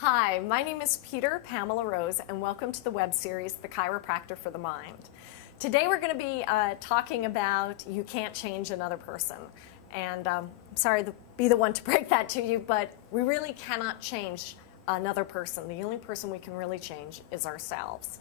Hi, my name is Pamela Rose, and welcome to the web series, The Chiropractor for the Mind. Today we're going to be talking about you can't change another person. And sorry to be the one to break that to you, but we really cannot change another person. The only person we can really change is ourselves.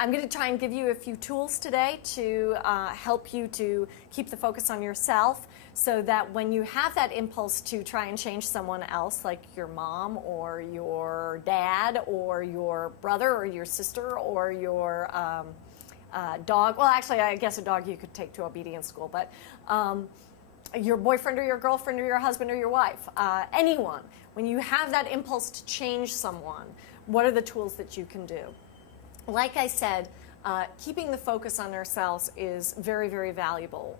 I'm going to try and give you a few tools today to help you to keep the focus on yourself so that when you have that impulse to try and change someone else, like your mom or your dad or your brother or your sister or your dog, well actually I guess a dog you could take to obedience school, but your boyfriend or your girlfriend or your husband or your wife, anyone, when you have that impulse to change someone, what are the tools that you can do? Like I said, keeping the focus on ourselves is very, very valuable.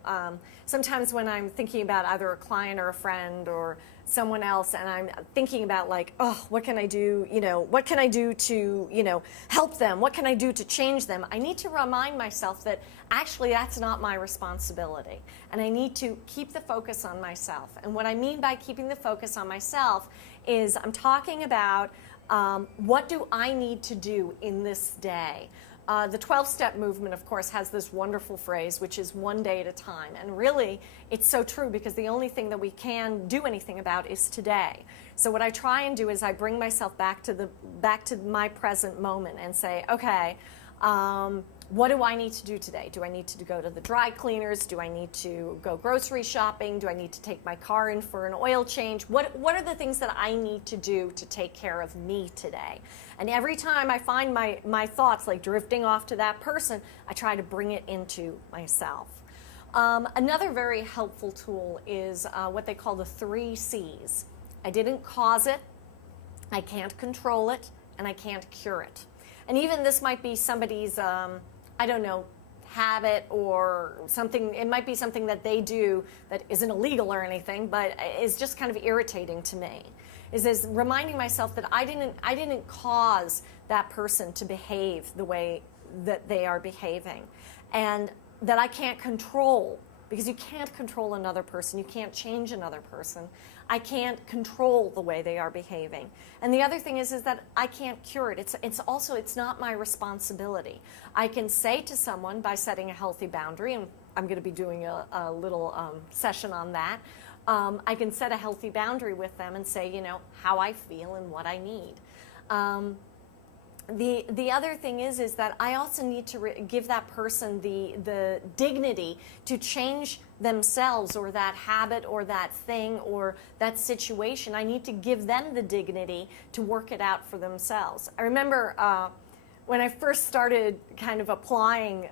Sometimes when I'm thinking about either a client or a friend or someone else, and I'm thinking about like, oh, what can I do? What can I do to, help them? What can I do to change them? I need to remind myself that actually that's not my responsibility, and I need to keep the focus on myself. And what I mean by keeping the focus on myself is I'm talking about what do I need to do in this day? The 12-step movement, of course, has this wonderful phrase, which is one day at a time. And really, it's so true because the only thing that we can do anything about is today. So what I try and do is I bring myself back to my present moment and say, okay, what do I need to do today? Do I need to go to the dry cleaners? Do I need to go grocery shopping? Do I need to take my car in for an oil change? What are the things that I need to do to take care of me today? And every time I find my thoughts like drifting off to that person, I try to bring it into myself. Another very helpful tool is what they call the 3 C's. I didn't cause it, I can't control it, and I can't cure it. And even this might be somebody's I don't know, habit or something. It might be something that they do that isn't illegal or anything, but is just kind of irritating to me. Is reminding myself that I didn't cause that person to behave the way that they are behaving, and that I can't control, because you can't control another person. You can't change another person. I can't control the way they are behaving. And the other thing is that I can't cure it. It's not my responsibility. I can say to someone by setting a healthy boundary, and I'm going to be doing a little session on that. I can set a healthy boundary with them and say, how I feel and what I need. The other thing is that I also need to give that person the dignity to change themselves or that habit or that thing or that situation. I need to give them the dignity to work it out for themselves. I remember when I first started kind of applying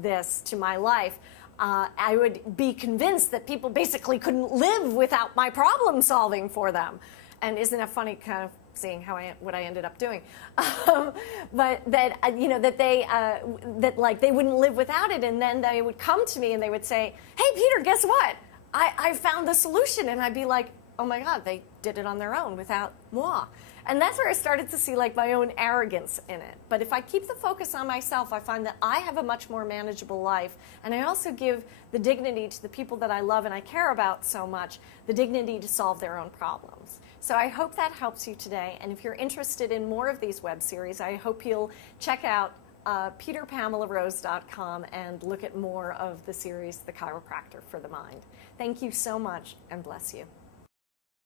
this to my life, I would be convinced that people basically couldn't live without my problem solving for them. And isn't that funny, kind of seeing what I ended up doing? But that that they wouldn't live without it, and then they would come to me and they would say, "Hey, Peter, guess what? I found the solution." And I'd be like, "Oh my God, they did it on their own without moi." And that's where I started to see like my own arrogance in it. But if I keep the focus on myself, I find that I have a much more manageable life, and I also give the dignity to the people that I love and I care about so much, the dignity to solve their own problems. So I hope that helps you today, and if you're interested in more of these web series, I hope you'll check out PeterPamelaRose.com and look at more of the series, The Chiropractor for the Mind. Thank you so much, and bless you.